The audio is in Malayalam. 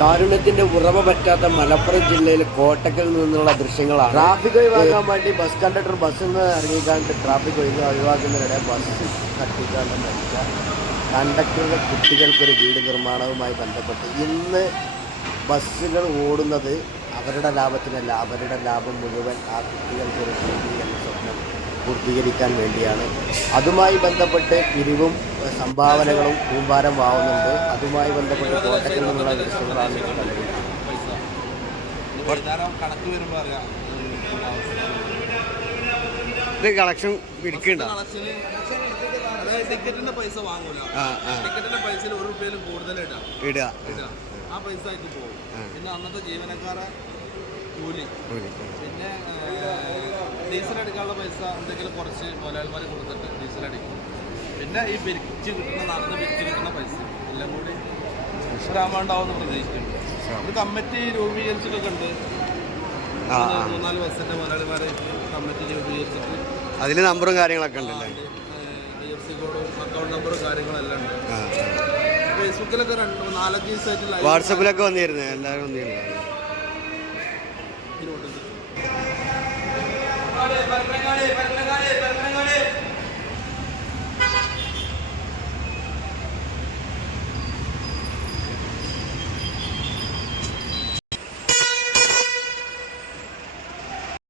കാരുണ്യത്തിന്റെ ഉറവ പറ്റാത്ത മലപ്പുറം ജില്ലയിലെ കോട്ടക്കൽ നിന്നുള്ള ദൃശ്യങ്ങളാണ്. ട്രാഫിക് ഒഴിവാക്കാൻ വേണ്ടി ബസ് കണ്ടക്ടർ ബസ്സിൽ നിന്ന് ഇറങ്ങിക്കാണ്ട് ട്രാഫിക് ഒഴിവാ- ഒഴിവാക്കുന്നതിനിടെ ബസ് തട്ടിക്കാണ്ട് മരിച്ച കണ്ടക്ടറുടെ കുട്ടികൾക്കൊരു വീട് നിർമ്മാണവുമായി ബന്ധപ്പെട്ട് ഇന്ന് ബസ്സുകൾ ഓടുന്നത് അവരുടെ ലാഭത്തിനല്ല അവരുടെ ലാഭം മുഴുവൻ ആ കുട്ടികൾക്കൊരു വീട് എന്ന സ്വപ്നം പൂർത്തീകരിക്കാൻ വേണ്ടിയാണ്. അതുമായി ബന്ധപ്പെട്ട് പിരിവും സംഭാവനകളും കൂമ്പാരം വാവുന്നുണ്ട് അതുമായി ബന്ധപ്പെട്ട് കോട്ടക്കൽ നിന്നുള്ള കണക്ക് വരുമ്പോൾ അറിയാം ഇത് കളക്ഷൻ ടിക്കറ്റിന്റെ പൈസ ആ. പോകും പിന്നെ അന്നത്തെ പിന്നെ ഡീസൽ അടിക്കാനുള്ള പൈസ എന്തെങ്കിലും കുറച്ച് മുതലാളിമാർ കൊടുത്തിട്ട് ഡീസൽ അടിക്കും. പിന്നെ ഈ പിരിച്ച് കിട്ടുന്ന നടന്ന് പിരിച്ച് കിട്ടുന്ന പൈസ. എല്ലാം കൂടി ഇഷ്ടമാണ്ടാവും എന്ന് ആവുമെന്ന് പ്രതീക്ഷിക്കുന്നുണ്ട് ഒരു കമ്മിറ്റി രൂപീകരിച്ചിട്ടൊക്കെ ഉണ്ട്. മൂന്നാൽ ബസ്സിന്റെ മുതലാളിമാരെ കമ്മിറ്റി രൂപീകരിച്ചിട്ട്. അതിൽ നമ്പറും കാര്യങ്ങളൊക്കെ ഉണ്ടല്ലേ? ഐ എഫ് സി കോഡും അക്കൗണ്ട് നമ്പറും കാര്യങ്ങളെല്ലാം ഉണ്ട്. ആ, ആ. ഫേസ്ബുക്കിലൊക്കെ രണ്ട് നാലഞ്ച് ദിവസമായിട്ട് വാട്സപ്പിലൊക്കെ വന്നിരുന്നു എല്ലാവരും വന്നിരുന്നു. ഇതിലുണ്ട്.